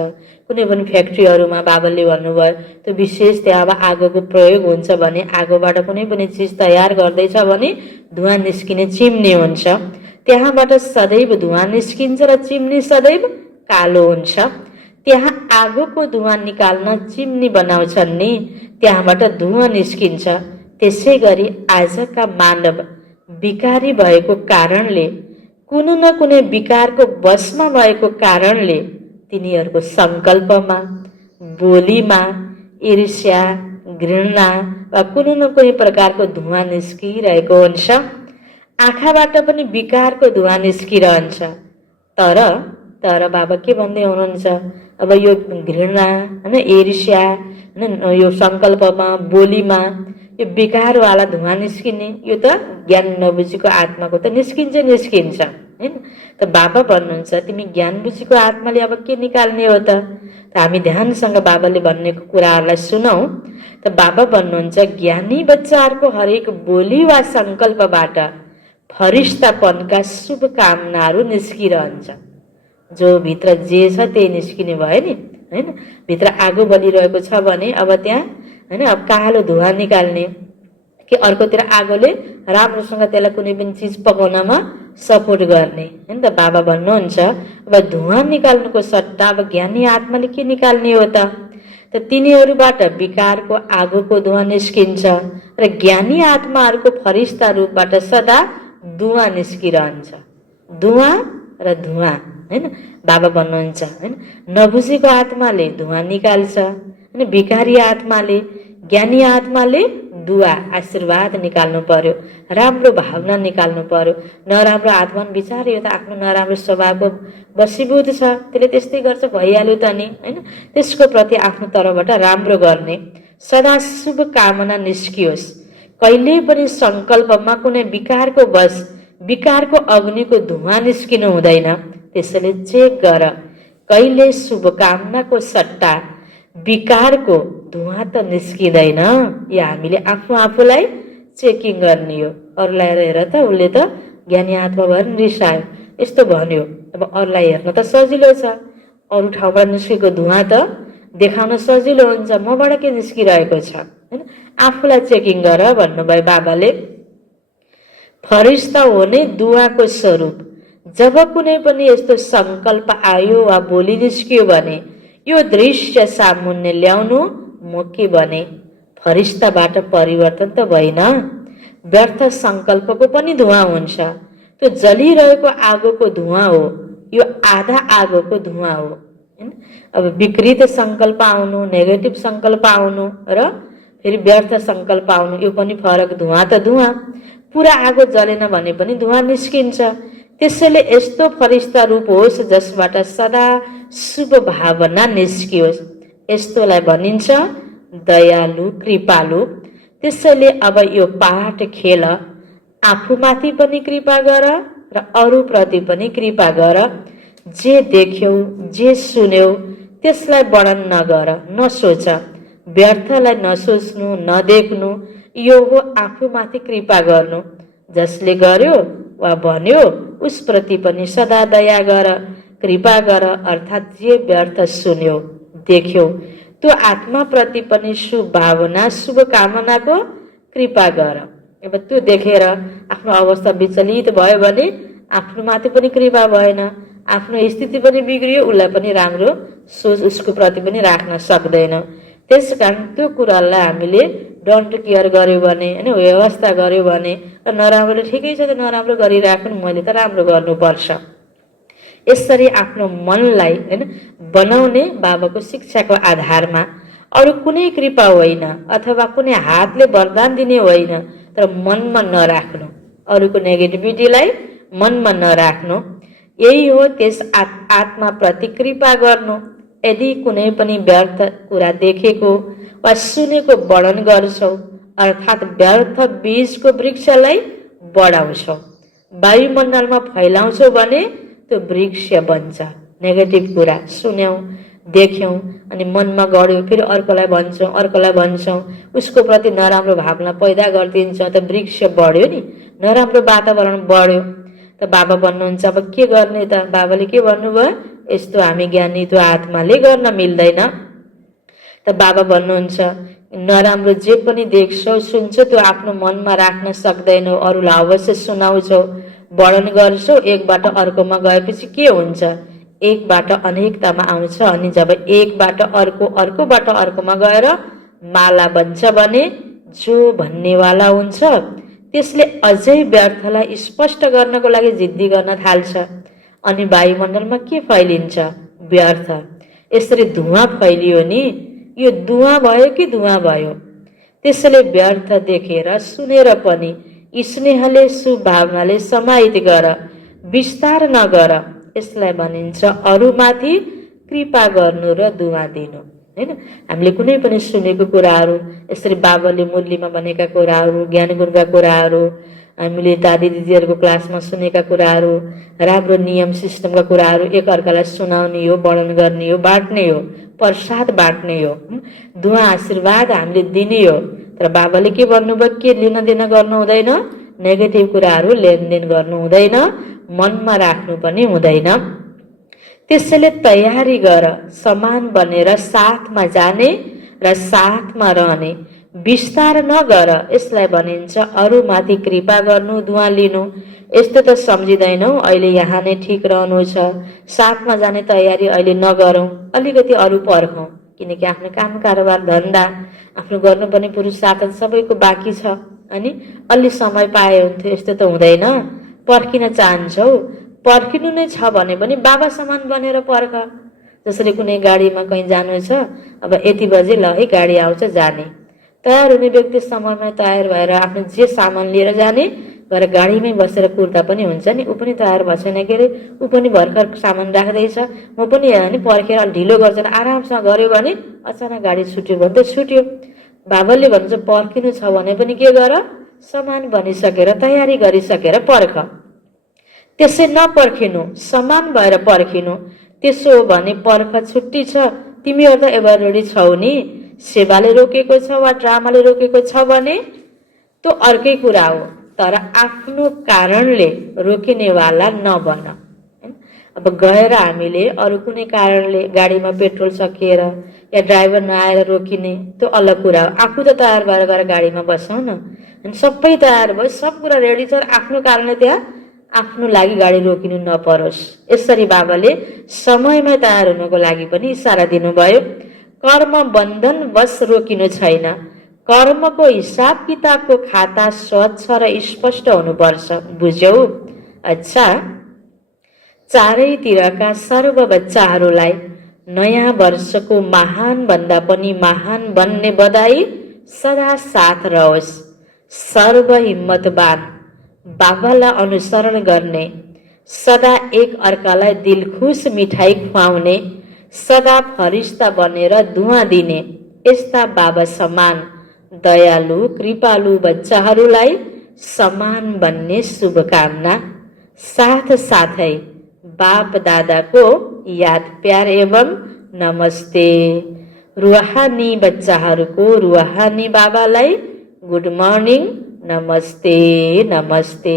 कुनै पनि फ्याक्ट्रीहरूमा, बाबाले भन्नुभयो त्यो विशेष त्यहाँ अब आगोको प्रयोग हुन्छ भने, आगोबाट कुनै पनि चिज तयार गर्दैछ भने धुवाँ निस्किने चिम्नी हुन्छ, त्यहाँबाट सदैव धुवाँ निस्किन्छ र चिम्नी सदैव कालो हुन्छ। त्यहाँ आगोको धुवाँ निकाल्न चिम्नी बनाउँछन् नि, त्यहाँबाट धुवाँ निस्किन्छ। त्यसै गरी आजका मानव विकारी भएको कारणले, कुनै न कुनै विकारको वशमा भएको कारणले तिनीहरूको सङ्कल्पमा, बोलीमा ईर्ष्या, घृणा वा कुनै न कुनै प्रकारको धुवाँ निस्किरहेको हुन्छ। आँखाबाट पनि विकारको धुवाँ निस्किरहन्छ। तर बाबा के भन्दै हुनुहुन्छ? अब यो घृणा, होइन, ईर्ष्या, होइन, यो सङ्कल्पमा, बोलीमा यो विकारवाला धुवाँ निस्किने, यो त ज्ञान नबुझेको आत्माको त निस्किन्छ, होइन? त बाबा भन्नुहुन्छ तिमी ज्ञान बुझेको आत्माले अब के निकाल्ने हो त? हामी ध्यानसँग बाबाले भन्नेको कुराहरूलाई सुनौँ। त बाबा भन्नुहुन्छ ज्ञानी बच्चाहरूको हरेक बोली वा सङ्कल्पबाट फरिस्तापनका शुभकामनाहरू निस्किरहन्छ। जो भित्र जे छ त्यही निस्किने भयो नि, होइन? भित्र आगो बलिरहेको छ भने अब त्यहाँ, होइन, अब कालो धुवाँ निकाल्ने कि अर्कोतिर आगोले राम्रोसँग त्यसलाई कुनै पनि चिज पकाउनमा सपोर्ट गर्ने, होइन त? बाबा भन्नुहुन्छ अब धुवाँ निकाल्नुको सट्टा अब ज्ञानी आत्माले के निकाल्ने हो त? तिनीहरूबाट विकारको आगोको धुवाँ निस्किन्छ र ज्ञानी आत्माहरूको फरिस्ता रूपबाट सदा धुवाँ निस्किरहन्छ। धुवाँ र धुवाँ, होइन? बाबा भन्नुहुन्छ, होइन, नबुझेको आत्माले धुवाँ निकाल्छ, होइन, विकारी आत्माले, ज्ञानी आत्माले दुआ आशीर्वाद निकाल्नु पर्यो, राम्रो भावना निकाल्नु पर्यो। नराम्रो आत्मा विचार यो त आफ्नो नराम्रो स्वभावको बसीभूत छ, त्यसले त्यस्तै गर्छ, भइहाल्यो त नि, होइन? त्यसको प्रति आफ्नो तर्फबाट राम्रो गर्ने, सदा शुभकामना निस्कियोस्। कहिले पनि सङ्कल्पमा कुनै विकारको वश, विकारको अग्निको धुवाँ निस्किनु हुँदैन। त्यसैले चेक गर, कहिले शुभकामनाको सट्टा विकारको धुवाँ त निस्किँदैन। या हामीले आफूलाई चेकिङ गर्ने हो। अरूलाई हेर त उसले त ज्ञानी आत्मा भएर रिसायो, यस्तो भन्यो। अब अरूलाई हेर्न त सजिलो छ, अरू ठाउँबाट निस्केको धुवा त देखाउन सजिलो हुन्छ, मबाट के निस्किरहेको छ हैन, आफूलाई चेकिङ गर भन्नुभयो बाबाले। फरिस्ता हो नै दुवाको स्वरूप। जब कुनै पनि यस्तो संकल्प आयो वा बोली निस्कियो भने यो दृश्य सामुन्ने ल्याउनु म के भने, फरिस्ताबाट परिवर्तन त भएन, व्यर्थ संकल्पको पनि धुवा हुन्छ। त्यो जलिरहेको आगोको धुवा हो, यो आधा आगोको धुवा हो। अब विकृत संकल्प आउनु, नेगेटिभ संकल्प आउनु र फेरि व्यर्थ संकल्प आउनु, यो पनि फरक। धुवा त धुवा, पुरा आगो जलेन भने पनि धुवा निस्किन्छ। त्यसैले यस्तो फरिस्ता रूप होस् जसबाट सदा शुभ भावना निस्कियोस्, यस्तोलाई भनिन्छ दयालु, कृपालु। त्यसैले अब यो पाठ खेल, आफूमाथि पनि कृपा गर र अरूप्रति पनि कृपा गर। जे देख्यौ, जे सुन्यौ त्यसलाई वर्णन नगर, नसोच, व्यर्थलाई नसोच्नु, नदेख्नु, यो हो आफूमाथि कृपा गर्नु। जसले गर्यो वा भन्यो उसप्रति पनि सदा दया गर, कृपा गर। अर्थात् जे व्यर्थ सुन्यो, देख्यो त्यो आत्माप्रति पनि शुभ भावना, शुभ कामनाको कृपा गर। अब त्यो देखेर आफ्नो अवस्था विचलित भयो भने आफ्नोमाथि पनि कृपा भएन, आफ्नो स्थिति पनि बिग्रियो, उसलाई पनि राम्रो सोच उसको प्रति पनि राख्न सक्दैन। त्यसकारण त्यो कुरालाई हामीले डन्ट केयर गर्यो भने हैन, व्यवस्था गर्यो भने, नराम्रो ठिकै छ त नराम्रो गरिराख्नु, मैले त राम्रो गर्नुपर्छ, यसरी आफ्नो मनलाई हैन बनाउने बाबाको शिक्षाको आधारमा। अरू कुनै कृपा होइन अथवा कुनै हातले वरदान दिने होइन, तर मनमा नराख्नु, अरूको नेगेटिभिटीलाई मनमा नराख्नु। यही हो त्यस आत्माप्रति कृपा गर्नु। यदि कुनै पनि व्यर्थ कुरा देखेको वा सुनेको वर्णन गर्छौ, अर्थात् व्यर्थ बीजको वृक्षलाई बढाउँछौ, वायुमण्डलमा फैलाउँछौ भने त्यो वृक्ष बन्छ। नेगेटिभ कुरा सुन्यौ, देख्यौँ अनि मनमा गढ्यो, फेरि अर्कोलाई भन्छौँ, अर्कोलाई भन्छौँ, उसको प्रति नराम्रो भावना पैदा गरिदिन्छौँ, त वृक्ष बढ्यो नि, नराम्रो वातावरण बढ्यो। त बाबा भन्नुहुन्छ अब के गर्ने त? बाबाले के भन्नुभयो, यस्तो हामी ज्ञानी त्यो आत्माले गर्न मिल्दैन। त बाबा भन्नुहुन्छ नराम्रो जे पनि देख्छौ, सुन्छौ, त्यो आफ्नो मनमा राख्न सक्दैनौ, अरूलाई अवश्य सुनाउँछौ, वर्णन गर्छौ। एकबाट अर्कोमा गएपछि के हुन्छ, एकबाट अनेकतामा आउँछ। अनि जब एकबाट अर्को, अर्कोबाट अर्कोमा गएर माला बन्छ भने जो भन्नेवाला हुन्छ त्यसले अझै व्यर्थलाई स्पष्ट गर्नको लागि जिद्दी गर्न थाल्छ। अनि वायुमण्डलमा के फैलिन्छ, व्यर्थ। यसरी धुवा फैलियो नि, यो धुवा भयो कि धुवा भयो। त्यसैले व्यर्थ देखेर सुनेर पनि स्नेहले, शुभ भावनाले समाहित गर, विस्तार नगर। यसलाई भनिन्छ अरूमाथि कृपा गर्नु र दुवा दिनु हैन। हामीले कुनै पनि सुनेको कुराहरू, यसरी बाबाले मुरलीमा भनेका कुराहरू, ज्ञान गुणका कुराहरू, हामीले दादी दिदीहरूको क्लासमा सुनेका कुराहरू, राम्रो नियम सिस्टमका कुराहरू एकअर्कालाई सुनाउने हो, वर्णन गर्ने हो, बाँड्ने हो, प्रसाद बाँड्ने हो, दुवा आशीर्वाद हामीले दिने हो। तर बाबाले के भन्नुभयो, के लिन दिन गर्नु हुँदैन, नेगेटिभ कुराहरू लेनदेन गर्नु हुँदैन, मनमा राख्नु पनि हुँदैन। त्यसैले तयारी गर, समान बनेर साथमा जाने र साथमा रहने, विस्तार नगर। यसलाई भनिन्छ अरूमाथि कृपा गर्नु, दुवा लिनु। यस्तो त सम्झिँदैनौ, अहिले यहाँ नै ठिक रहनु छ, साथमा जाने तयारी अहिले नगरौँ, अलिकति अरू पर्खौँ, किनकि आफ्नो काम कारोबार धन्दा आफ्नो गर्नुपर्ने पुरुषार्थ सबैको बाँकी छ। अनि अलि समय पाए हुन्थ्यो, यस्तो त हुँदैन। पर्खिन चाहन्छौ, पर्खिनु नै छ भने पनि बाबा समान बनेर पर्ख। जसरी कुनै गाडीमा कहीँ जानु छ, अब यति बजे ल है गाडी आउँछ जाने, तयार हुने व्यक्ति समयमा तयार भएर आफ्नो जे सामान लिएर जाने, गएर गाडीमै बसेर कुर्दा पनि हुन्छ नि। ऊ पनि तयार भएको छैन के अरे, ऊ पनि भर्खर सामान राख्दैछ, म पनि नि पर्खेर ढिलो गर्छ, आरामसँग गऱ्यो भने अचानक गाडी छुट्यो भने त छुट्यो। बाबाले भन्छ पर्खिनु छ भने पनि के गर, समान बनिसकेर तयारी गरिसकेर पर्ख। त्यसै नपर्खिनु, समान भएर पर्खिनु। त्यसो हो भने पर्ख छुट्टी छ, तिमीहरू त एभर रेडी छौ नि। सेवाले रोकेको छ वा ड्रामाले रोकेको छ भने त्यो अर्कै कुरा हो, तर आफ्नो कारणले रोकिनेवाला नबन। अब गएर हामीले अरू कुनै कारणले गाडीमा पेट्रोल सकिएर या ड्राइभर नआएर रोकिने त्यो अलग कुरा हो। आफू त तयार भएर गएर गाडीमा बसौँ न, अनि सबै तयार भयो, सब कुरा रेडी छ, आफ्नो कारणले त्यहाँ आफ्नो लागि गाडी रोकिनु नपरोस्। यसरी बाबाले समयमा तयार हुनको लागि पनि इसारा दिनुभयो। कर्म बन्धन वश रोकिनु छैन। कर्मको हिसाब किताबको खाता स्वच्छ र स्पष्ट हुनुपर्छ। बुझ्यौ? अच्छा, चारैतिरका सर्व बच्चाहरूलाई नयाँ वर्षको महान भन्दा पनि महान बन्ने बधाई सदा साथ रहोस्। सर्व हिम्मतवान, बाबालाई अनुसरण गर्ने, सदा एक अर्कालाई दिलखुस मिठाई खुवाउने, सदा फरिस्ता बनेर धुवा दिने यस्ता बाबा समान दयालु कृपालु बच्चाहरूलाई समान बन्ने शुभकामना। साथ साथै बाप दादाको याद प्यार एवं नमस्ते। रुहानी बच्चाहरूको रुहानी बाबालाई गुड मर्निङ, नमस्ते नमस्ते।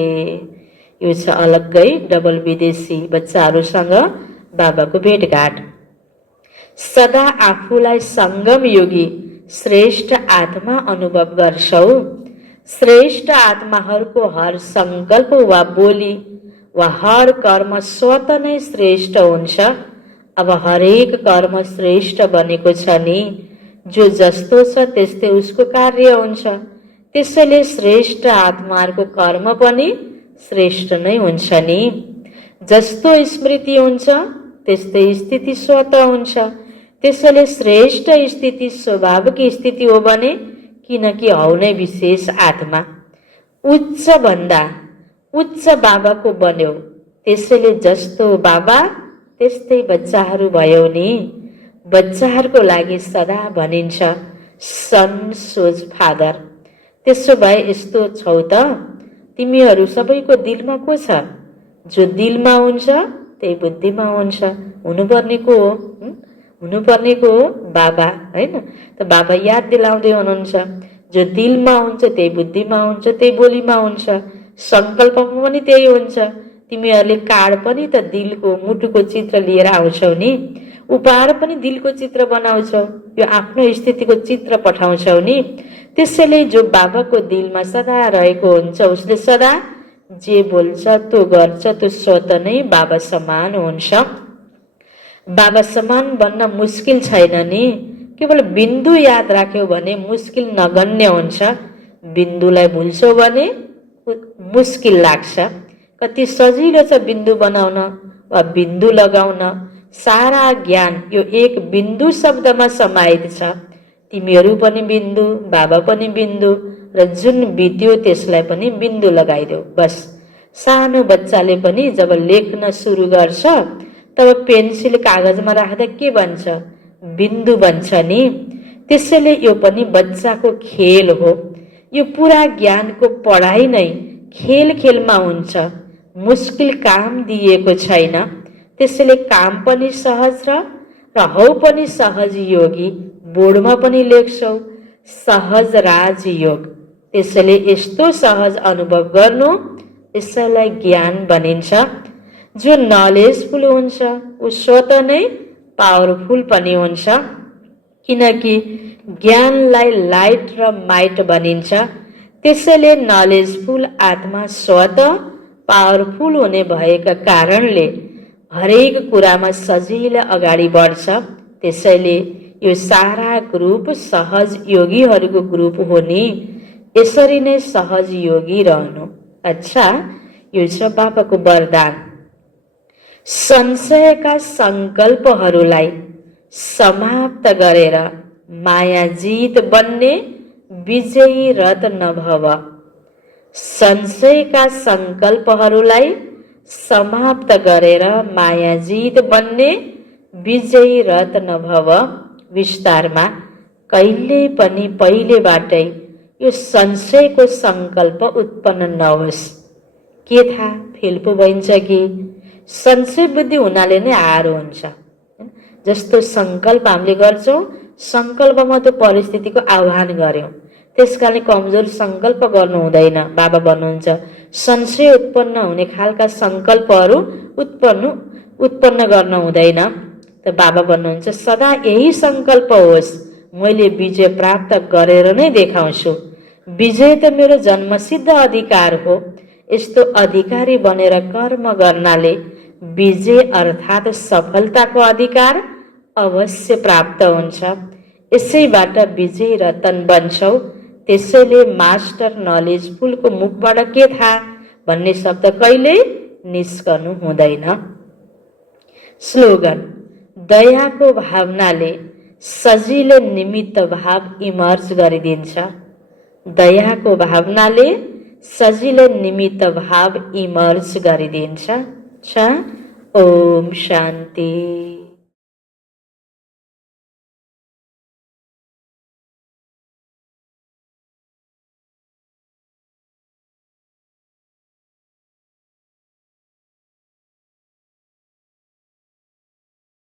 यो छ अलग्गै डबल विदेशी बच्चाहरूसँग बाबाको भेटघाट। सदा आफूलाई सङ्गम योगी श्रेष्ठ आत्मा अनुभव गर्छौ। श्रेष्ठ आत्माहरूको हर सङ्कल्प वा बोली वा हर कर्म स्वत नै श्रेष्ठ हुन्छ। अब हरेक कर्म श्रेष्ठ बनेको छ नि, जो जस्तो छ त्यस्तै उसको कार्य हुन्छ। त्यसैले श्रेष्ठ आत्माहरूको कर्म पनि श्रेष्ठ नै हुन्छ नि। जस्तो स्मृति हुन्छ त्यस्तै स्थिति स्वत हुन्छ। त्यसैले श्रेष्ठ स्थिति स्वाभाविक स्थिति हो भने, किनकि हौ नै विशेष आत्मा। उच्च भन्दा उच्च बाबाको बन्यो, त्यसैले जस्तो बाबा त्यस्तै बच्चाहरू भयो नि। बच्चाहरूको लागि सदा भनिन्छ सन सोज फादर। त्यसो भए यस्तो छौ त, तिमीहरू सबैको दिलमा को छ? जो दिलमा हुन्छ त्यही बुद्धिमा हुन्छ। हुनुपर्नेको हो बाबा, होइन त? बाबा याद दिलाउँदै हुनुहुन्छ, जो दिलमा हुन्छ त्यही बुद्धिमा हुन्छ, त्यही बोलीमा हुन्छ, सङ्कल्पमा पनि त्यही हुन्छ। तिमीहरूले कार्ड पनि त दिलको मुटुको चित्र लिएर आउँछौ नि, उपहार पनि दिलको चित्र बनाउँछौ, यो आफ्नो स्थितिको चित्र पठाउँछौ नि। त्यसैले जो बाबाको दिलमा सदा रहेको हुन्छ उसले सदा जे बोल्छ त्यो गर्छ, त्यो स्वत नै बाबा समान हुन्छ। बाबा समान बन्न मुस्किल छैन नि, केवल बिन्दु याद राख्यौ भने मुस्किल नगन्य हुन्छ। बिन्दुलाई भुल्छौ भने मुस्किल लाग्छ। कति सजिलो छ बिन्दु बनाउन वा बिन्दु लगाउन। सारा ज्ञान यो एक बिन्दु शब्दमा समाहित छ। तिमीहरू पनि बिन्दु, बाबा पनि बिन्दु, र जुन बित्यो त्यसलाई पनि बिन्दु लगाइदेऊ बस। सानो बच्चाले पनि जब लेख्न सुरु गर्छ तब पेन्सिल कागजमा राख्दा के बन्छ? बिन्दु बन्छ नि। त्यसैले यो पनि बच्चाको खेल हो। यो पुरा ज्ञानको पढाइ नै खेल खेलमा हुन्छ। मुस्किल काम दिएको छैन। त्यसैले काम पनि सहज र हौ पनि सहज योगी। बोर्डमा पनि लेख्छौ सहज राजयोग। त्यसैले यस्तो सहज अनुभव गर्नु, यसैलाई ज्ञान भनिन्छ। जो नलेजफुल हुन्छ ऊ स्वत नै पावरफुल पनि हुन्छ, किनकि ज्ञानलाई लाइट र माइट भनिन्छ। त्यसैले नलेजफुल आत्मा स्वत पावरफुल हुने भएका कारणले हरेक कुरामा सजिलै अगाडि बढ्छ। त्यसैले यो सारा ग्रुप सहज योगीहरूको ग्रुप हो नि। यसरी नै सहज योगी रहनु। अच्छा, यो छ बाबाको वरदान। संशयका सङ्कल्पहरूलाई समाप्त गरेर माया जित बन्ने विजयी रथ नभव। संशयका सङ्कल्पहरूलाई समाप्त गरेर माया जित बन्ने विजयी रथ नभव। विस्तारमा, कहिल्यै पनि पहिलेबाटै यो संशयको सङ्कल्प उत्पन्न नहोस्। के थाहा, फेल पो भइन्छ कि? संशय बुद्धि हुनाले नै हार हुन्छ। जस्तो सङ्कल्प हामीले गर्छौँ, सङ्कल्पमा त्यो परिस्थितिको आह्वान गर्यौँ, त्यस कारण कमजोर सङ्कल्प गर्नु हुँदैन। बाबा भन्नुहुन्छ संशय उत्पन्न हुने खालका सङ्कल्पहरू उत्पन्न गर्न हुँदैन। त बाबा भन्नुहुन्छ सदा यही सङ्कल्प होस्, मैले विजय प्राप्त गरेर नै देखाउँछु। विजय त मेरो जन्मसिद्ध अधिकार हो। यस्तो अधिकारी बनेर कर्म गर्नाले विजय अर्थात् सफलताको अधिकार अवश्य प्राप्त हुन्छ। यसैबाट विजय रतन बन्छौ। त्यसैले मास्टर नलेजफुलको मुखबाट के थाहा भन्ने शब्द कहिल्यै निस्कनु हुँदैन। स्लोगन, दयाको भावनाले सजिलो निमित्त भाव इमर्ज गरिदिन्छ। दयाको भावनाले सजिलो निमित्त भाव इमर्ज गरिदिन्छ। ओम शान्ति।